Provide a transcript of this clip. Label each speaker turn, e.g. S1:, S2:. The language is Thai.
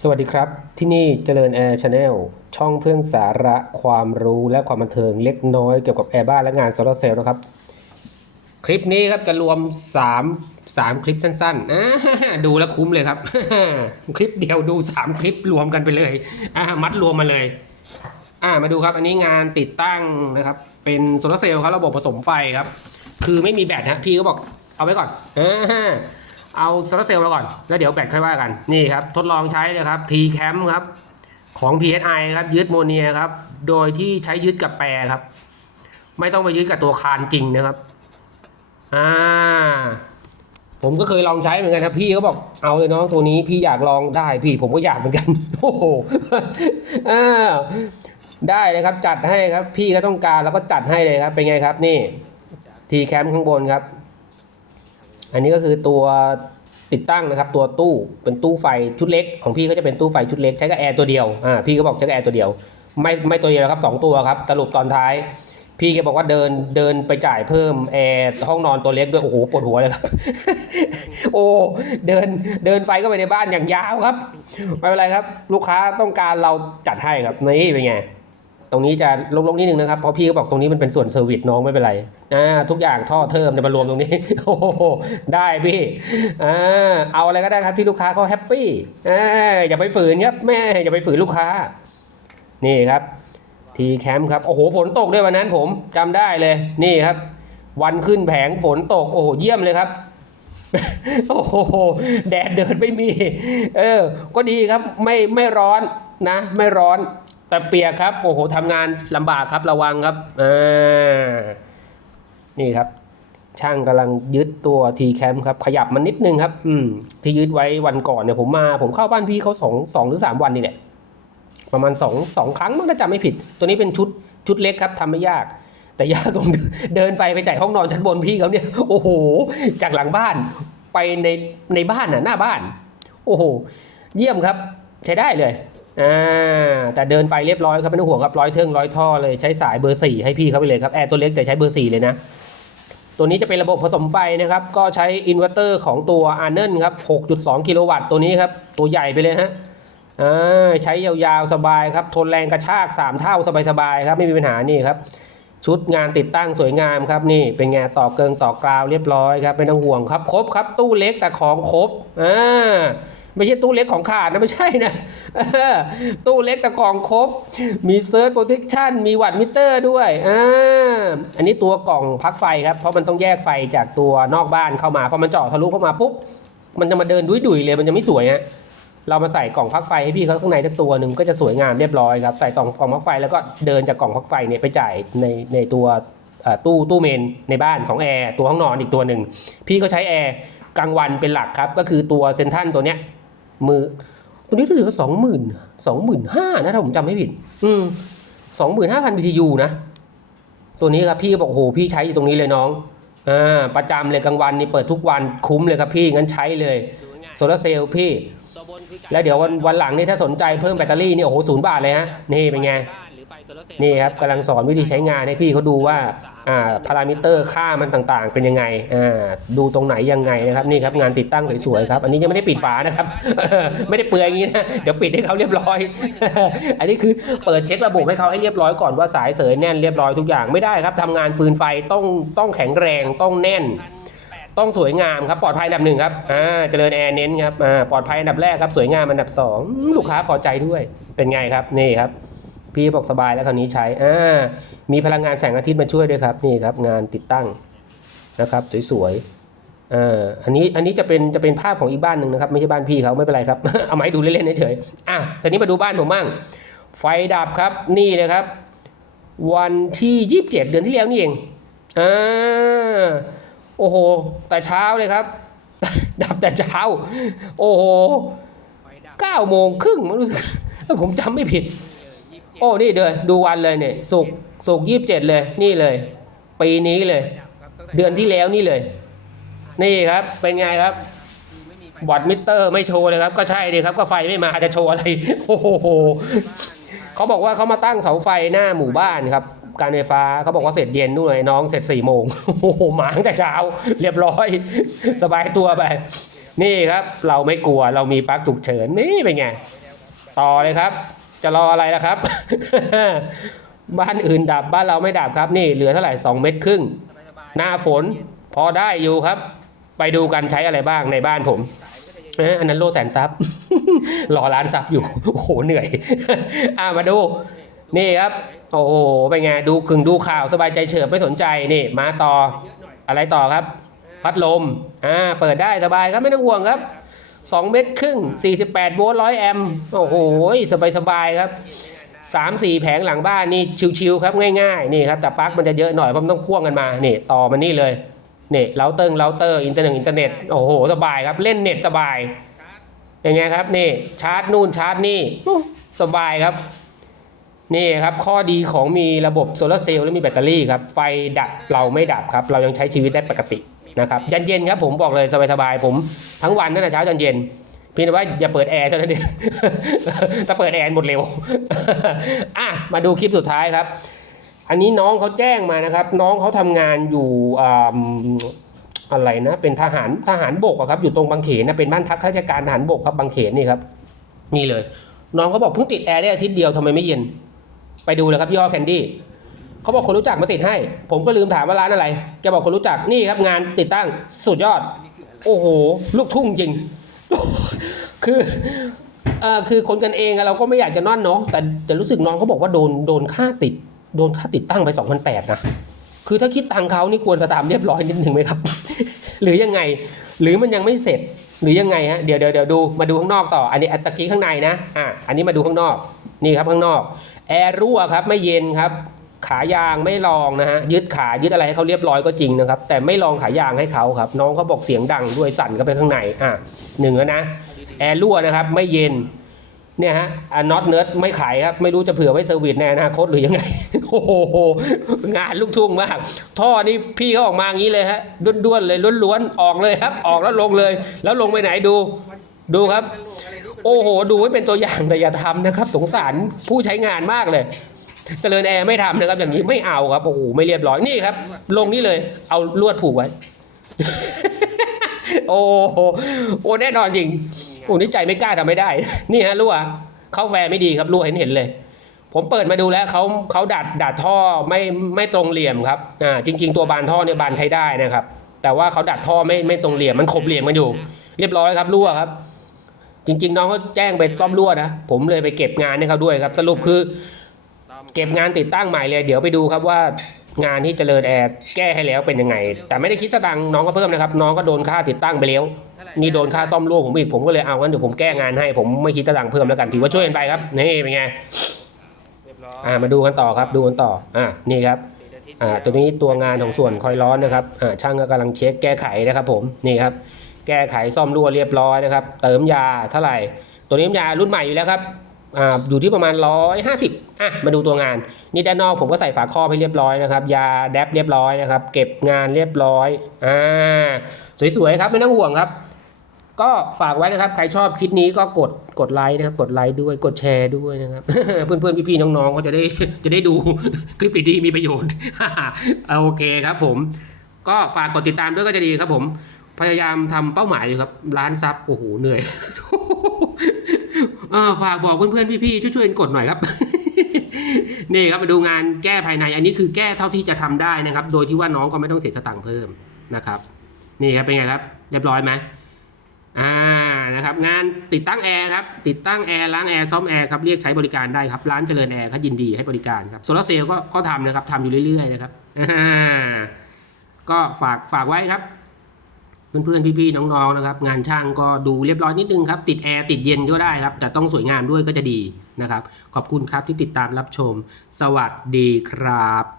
S1: สวัสดีครับ ที่นี่เจริญแอร์ชาแนลช่องเพื่อนสาระความรู้และความบันเทิงเล็กน้อยเกี่ยวกับแอร์บ้านและงานโซลาร์เซลล์นะครับ คลิปนี้ครับจะรวม 3 3 คลิปสั้นๆดูแล้วคุ้มเลยครับ คลิปเดียวดู 3 คลิปรวมกันไปเลยมัดรวมมาเลยมาดูครับ อันนี้งานติดตั้งนะครับ เป็นโซลาร์เซลล์ครับระบบผสมไฟครับ คือไม่มีแบตฮะพี่ก็บอกเอาไว้ก่อนอ เอาโซลาร์เซลล์มาก่อน แล้วเดี๋ยวแบตค่อยว่ากัน นี่ครับ ทดลองใช้เลยครับ T Cam ครับ ของ PSI ครับยึดโมเนียครับ โดยที่ใช้ยึดกับแปรครับ ไม่ต้องไปยึดกับตัวคานจริงนะครับอ่าผมก็เคยลองใช้เหมือนกันครับพี่เขาบอกเอาเลยน้องตัวนี้พี่อยากลองได้พี่ผมก็อยากเหมือนกัน โอ้โหอ่าได้เลยครับจัดให้ครับ พี่ก็ต้องการแล้วก็จัดให้เลยครับ เป็นไงครับนี่ทีแคมข้างบนครับ อันนี้ก็คือตัว ติดตั้งนะครับตัวตู้เป็นตู้ไฟชุดเล็ก ของพี่ก็จะเป็นตู้ไฟชุดเล็กใช้กับแอร์ตัวเดียวอ่าพี่ก็บอกใช้กับแอร์ตัวเดียว ไม่ไม่ตัวเดียวครับสองตัวครับสรุปตอนท้าย พี่แกบอกว่าเดินเดินไปจ่ายเพิ่มแอร์ห้องนอนตัวเล็กด้วยโอ้โหปวดหัวเลยครับ โอ้เดินเดินไฟเข้าไปในบ้านอย่างยาวครับไม่เป็นไรครับ ลูกค้าต้องการเราจัดให้ครับนี่เป็นไง รงนี้จะลงๆนิดนึงนะครับเพราะพี่ก็บอกตรงนี้มันเป็นส่วนเซอร์วิสน้องไม่เป็นไรอ่าทุกอย่างท่อเทอมจะมารวมตรงนี้โอ้โหได้พี่อ่าเอาอะไรก็ได้ครับที่ลูกค้าเขาแฮปปี้อ่าอย่าไปฝืนครับแม่อย่าไปฝืนลูกค้า นี่ครับทีแคมป์ครับโอ้โหฝนตกด้วยวันนั้นผมจำได้เลยนี่ครับ วันขึ้นแผงฝนตกโอ้โหเยี่ยมเลยครับโอ้โหแดดเดินไม่มี เออ ก็ดีครับไม่ไม่ร้อนนะ ไม่ร้อน แต่เปียกครับ โอ้โหทำงานลำบากครับระวังครับอ่านี่ครับ ช่างกำลังยึดตัว T Cam ครับ ขยับมันนิดนึงครับ อืม ที่ยึดไว้วันก่อนเนี่ยผมมาผมเข้าบ้านพี่เขาสองสองหรือสามวันนี่แหละประมาณสองสองครั้งมั้งถ้าจำไม่ผิด ตัวนี้เป็นชุดชุดเล็กครับทำไม่ยาก แต่ยากตรงเดินไปไปจ่ายห้องนอนชั้นบนพี่เขาเนี่ยโอ้โห จากหลังบ้านไปในในบ้านน่ะหน้าบ้าน โอ้โห เยี่ยมครับ ใช้ได้เลย อ่าแต่เดินไฟเรียบร้อยครับไม่ต้องห่วงครับร้อยเทิงร้อยท่อเลยใช้สายเบอร์สี่ให้พี่เขาไปเลยครับแอร์ตัวเล็กแต่ใช้เบอร์สี่เลยนะ ตัวนี้จะเป็นระบบผสมไฟนะครับ ก็ใช้อินเวอร์เตอร์ของตัวอาร์เนครับ 6.2 กิโลวัตต์ตัวนี้ครับ ตัวใหญ่ไปเลยฮะอ่าใช้ยาวๆ สบายครับ ทนแรงกระชาก 3 เท่าสบายๆครับไม่มีปัญหานี่ครับชุดงานติดตั้งสวยงามครับนี่เป็นไงต่อเกิงต่อกราวเรียบร้อยครับไม่ต้องห่วงครับครบครับตู้เล็กแต่ของครบอ่า ไม่ใช่ตู้เล็กของขาดนะไม่ใช่นะตู้เล็กแต่ของครบ มีเซิร์ชโปรเทคชั่นมีวัตมิเตอร์ด้วยอ่าอันนี้ตัวกล่องพักไฟครับเพราะมันต้องแยกไฟจากตัวนอกบ้านเข้ามาพอมันเจาะทะลุเข้ามาปุ๊บมันจะมาเดินดุยดุยเลยมันจะไม่สวยฮะเรามาใส่กล่องพักไฟให้พี่เขาข้างในสักตัวหนึ่งก็จะสวยงามเรียบร้อยครับใส่กล่องกล่องพักไฟแล้วก็เดินจากกล่องพักไฟเนี่ยไปจ่ายในในตัวตู้ตู้เมนในบ้านของแอร์ตัวห้องนอนอีกตัวหนึ่งพี่ก็ใช้แอร์กลางวันเป็นหลักครับ ก็คือตัวเซนทันตัวเนี้ย มือตัวนี้รู้สึกว่าสองหมื่นสองหมื่นห้านะถ้าผมจำไม่ผิด อืมสองหมื่นห้าพัน BTU นะ ตัวนี้ครับพี่ก็บอกโอ้โหพี่ใช้อยู่ตรงนี้เลยน้องอ่าประจำเลยกลางวันนี่เปิดทุกวันคุ้มเลยครับพี่งั้นใช้เลยโซลาเซลล์พี่ แล้วเดี๋ยววันวันหลังนี่ถ้าสนใจเพิ่มแบตเตอรี่นี่โอ้โหศูนย์บาทเลยฮะนี่เป็นไงนี่ครับกำลังสอนวิธีใช้งานให้พี่เขาดูว่า พารามิเตอร์ค่ามันต่างๆ เป็นยังไงอ่าดูตรงไหนยังไงนะครับนี่ครับงานติดตั้งสวยๆครับ อันนี้ยังไม่ได้ปิดฝานะครับ ไม่ได้เปลือยอย่างนี้นะเดี๋ยวปิดให้เขาเรียบร้อย อันนี้คือเปิดเช็คระบบให้เขาให้เรียบร้อยก่อนว่าสายเสยแน่นเรียบร้อยทุกอย่างไม่ได้ครับทำงานฟืนไฟต้องต้องแข็งแรงต้องแน่นต้องสวยงามครับปลอดภัยอันดับหนึ่งครับอ่าเจริญแอร์เน้นครับอ่าปลอดภัยอันดับแรกครับสวยงามอันดับสองลูกค้าพอใจด้วยเป็นไงครับนี่ครับ พี่บอกสบายแล้วคราวนี้ใช้อ่ามีพลังงานแสงอาทิตย์มาช่วยด้วยครับนี่ครับงานติดตั้งนะครับสวยๆอ่าอันนี้อันนี้จะเป็นจะเป็นภาพของอีกบ้านหนึ่งนะครับไม่ใช่บ้านพี่เขาไม่เป็นไรครับ เอามาให้ดูเล่นๆเฉยๆอะทีนี้มาดูบ้านผมบ้างไฟดับครับนี่เลยครับ วันที่ยี่สิบเจ็ดเดือนที่แล้วนี่เองอ่าโอ้โห แต่เช้าเลยครับ ดับแต่เช้า โอ้โหเก้าโมงครึ่งมันรู้สึกถ้าผมจำไม่ผิด โอ้นี่เลยดูวันเลยเนี่ยสุกสุกยี่สิบเจ็ดเลยนี่เลย ปีนี้เลย เดือนที่แล้วนี่เลย นี่ครับเป็นไงครับวัดมิเตอร์ไม่โชว์เลยครับ ก็ใช่เลยครับ ก็ไฟไม่มาจะโชว์อะไรโอ้โหเขาบอกว่าเขามาตั้งเสาไฟหน้าหมู่บ้านครับ การไฟฟ้าเขาบอกว่าเสร็จเย็นด้วยน้องเสร็จสี่โมงโอ้โหหมาตั้งแต่เช้าเรียบร้อย สบายตัวไปนี่ครับ เราไม่กลัวเรามีปลั๊กฉุกเฉินนี่เป็นไง ต่อเลยครับ จะรออะไรล่ะครับ บ้านอื่นดับบ้านเราไม่ดับครับนี่เหลือเท่าไหร่สองเม็ดครึ่ง หน้าฝนพอได้อยู่ครับ ไปดูกันใช้อะไรบ้างในบ้านผมเอ๊ะอันนั้นโลแสนซับรอร้านซับอยู่ โอ้โหเหนื่อย อ่ามาดู นี่ครับ โอ้โหเป็นไงดูคึงดูข่าวสบายใจเฉิบไม่สนใจนี่ มาต่ออะไรต่อครับ พัดลมอ่าเปิดได้สบายครับไม่ต้องห่วงครับ 2 เมตรครึ่ง 48 โวลต์100 แอมป์โอ้โหสบายสบายๆครับ 3 4 แผงหลังบ้านนี่ชิวๆครับง่ายๆนี่ครับแต่ปลั๊กมันจะเยอะหน่อยเพราะมันต้องพ่วงกันมานี่ต่อมันนี่เลยนี่เราเติงเราเตอร์อินเทอร์เน็ตอินเทอร์เน็ตโอ้โหสบายครับเล่นเน็ตสบายอย่างเงี้ยครับนี่ชาร์จนู่นชาร์จนี่อู้สบายครับนี่ครับข้อดีของมีระบบโซลาร์เซลล์และมีแบตเตอรี่ครับไฟดับเราไม่ดับครับ เรายังใช้ชีวิตได้ปกติ นะครับยันเย็นครับผมบอกเลยสบายๆผมทั้งวันตั้งแต่เช้าจนเย็นเพียงแต่ว่าอย่าเปิดแอร์เท่านั้นเองถ้าเปิดแอร์หมดเร็วอะมาดูคลิปสุดท้ายครับ อันนี้น้องเขาแจ้งมานะครับ น้องเขาทำงานอยู่อ่าอะไรนะ เป็นทหารทหารบกครับอยู่ตรงบางเขนนะเป็นบ้านพักข้าราชการทหารบกครับบางเขนนี่ครับ นี่เลย น้องเขาบอกเพิ่งติดแอร์ได้อาทิตย์เดียวทำไมไม่เย็น ไปดูเลยครับยี่ห้อแคนดี้ เขาบอกคนรู้จักมาติดให้ ผมก็ลืมถามว่าร้านอะไร แกบอกคนรู้จักนี่ครับงานติดตั้งสุดยอด โอ้โห ลูกทุ่งจริง คือเออคือคนกันเองอะเราก็ไม่อยากจะนอนเนาะแต่แต่รู้สึกน้องเขาบอกว่าโดนโดนค่าติด โดนค่าติดตั้งไป2,008นะคือถ้าคิดตังค์เขานี่ควรจะตามเรียบร้อยนิดหนึ่งไหมครับ หรือยังไง หรือมันยังไม่เสร็จหรือยังไงฮะเดี๋ยวเดี๋ยวเดี๋ยวดูมาดูข้างนอกต่อ อันนี้อันตะกี้ข้างในนะอะอันนี้มาดูข้างนอกนี่ครับข้างนอกแอร์รั่วครับไม่เย็นครับ ขายางไม่ลองนะฮะยึดขายึดอะไรให้เขาเรียบร้อยก็จริงนะครับ แต่ไม่ลองขายางให้เขาครับ น้องเขาบอกเสียงดังด้วยสั่นเข้าไปข้างในอะหนึ่งแล้วนะแอร์รั่วนะครับไม่เย็นเนี่ยฮะอะน็อตเนิร์ดไม่ขายครับ ไม่รู้จะเผื่อไว้เซอร์วิสในอนาคตหรือยังไง โอ้โห งานลูกทุ่งมาก ท่อนี่พี่เขาออกมาอย่างนี้เลยฮะด้วนๆเลยล้วนๆ ออกเลยครับ ออกแล้วลงเลย แล้วลงไปไหนดู ดูครับ โอ้โห ดูไว้เป็นตัวอย่างแต่อย่าทำนะครับ สงสารผู้ใช้งานมากเลย เจริญแอร์ไม่ทำนะครับ อย่างนี้ไม่เอาครับโอ้โหไม่เรียบร้อยนี่ครับ ลงนี่เลย เอาลวดผูกไว้ โอ้โหโอ้แน่นอนจริงโอ้นี่ใจไม่กล้าทำไม่ได้ นี่ฮะรั่วเข้าแฟร์ไม่ดีครับรั่วเห็นเห็นเลย ผมเปิดมาดูแล้วเขาเขาดัดดัดท่อไม่ไม่ตรงเหลี่ยมครับอ่าจริง ๆ ตัวบานท่อเนี่ยบานใช้ได้นะครับ แต่ว่าเขาดัดท่อไม่ไม่ตรงเหลี่ยมมันขบเหลี่ยมกันอยู่ เรียบร้อยครับรั่วครับจริง ๆ น้องเขาแจ้งไปซ่อมรั่วนะ ผมเลยไปเก็บงานให้เขาด้วยครับ สรุปคือ เก็บงานติดตั้งใหม่เลย เดี๋ยวไปดูครับว่างานที่เจริญแอร์แก้ให้แล้วเป็นยังไง แต่ไม่ได้คิดสตังค์น้องก็เพิ่มนะครับ น้องก็โดนค่าติดตั้งไปแล้ว นี่โดนค่าซ่อมรั่วผมอีกผมก็เลยเอางั้นเดี๋ยวผมแก้งานให้ผมไม่คิดสตังค์เพิ่มแล้วกันถือว่าช่วยกันไปครับนี่เป็นไง
S2: เรียบร้อย
S1: อ่ามาดูกันต่อครับดูกันต่ออ่านี่ครับอ่าตัวนี้ตัวงานของส่วนคอยร้อนนะครับอ่าช่างก็กำลังเช็คแก้ไขนะครับผมนี่ครับแก้ไขซ่อมรั่วเรียบร้อยนะครับ เติมยาเท่าไหร่ ตัวนี้น้ำยารุ่นใหม่อยู่แล้วครับ อยู่ที่ประมาณ 150อะมาดูตัวงาน นี่ด้านนอกผมก็ใส่ฝาครอบให้เรียบร้อยนะครับ ยาแดบเรียบร้อยนะครับ เก็บงานเรียบร้อยอ่าสวยๆครับไม่ต้องห่วงครับ ก็ฝากไว้นะครับ ใครชอบคลิปนี้ก็กดกดไลค์นะครับ กดไลค์ด้วยกดแชร์ด้วยนะครับ เพื่อนๆพี่ๆน้องๆก็จะได้จะได้ดูคลิปดีๆมีประโยชน์โอเคครับผม ก็ฝากกดติดตามด้วยก็จะดีครับผมพยายามทำเป้าหมายอยู่ครับ ร้านซับโอ้โหเหนื่อย ฝากบอกเพื่อนๆพี่ๆช่วยๆกดหน่อยครับ นี่ครับมาดูงานแก้ภายใน อันนี้คือแก้เท่าที่จะทำได้นะครับ โดยที่ว่าน้องก็ไม่ต้องเสียสตังค์เพิ่มนะครับ นี่ครับเป็นไงครับ เรียบร้อยไหมอ่านะครับ งานติดตั้งแอร์ครับ ติดตั้งแอร์ล้างแอร์ซ่อมแอร์ครับเรียกใช้บริการได้ครับร้านเจริญแอร์เขายินดีให้บริการครับโซลาร์เซลล์ก็ทำนะครับทำอยู่เรื่อยๆนะครับก็ฝากฝากไว้ครับ เพื่อนๆพี่ๆน้องๆนะครับ งานช่างก็ดูเรียบร้อยนิดนึงครับ ติดแอร์ติดเย็นก็ได้ครับ แต่ต้องสวยงามด้วยก็จะดีนะครับ ขอบคุณครับที่ติดตามรับชม สวัสดีครับ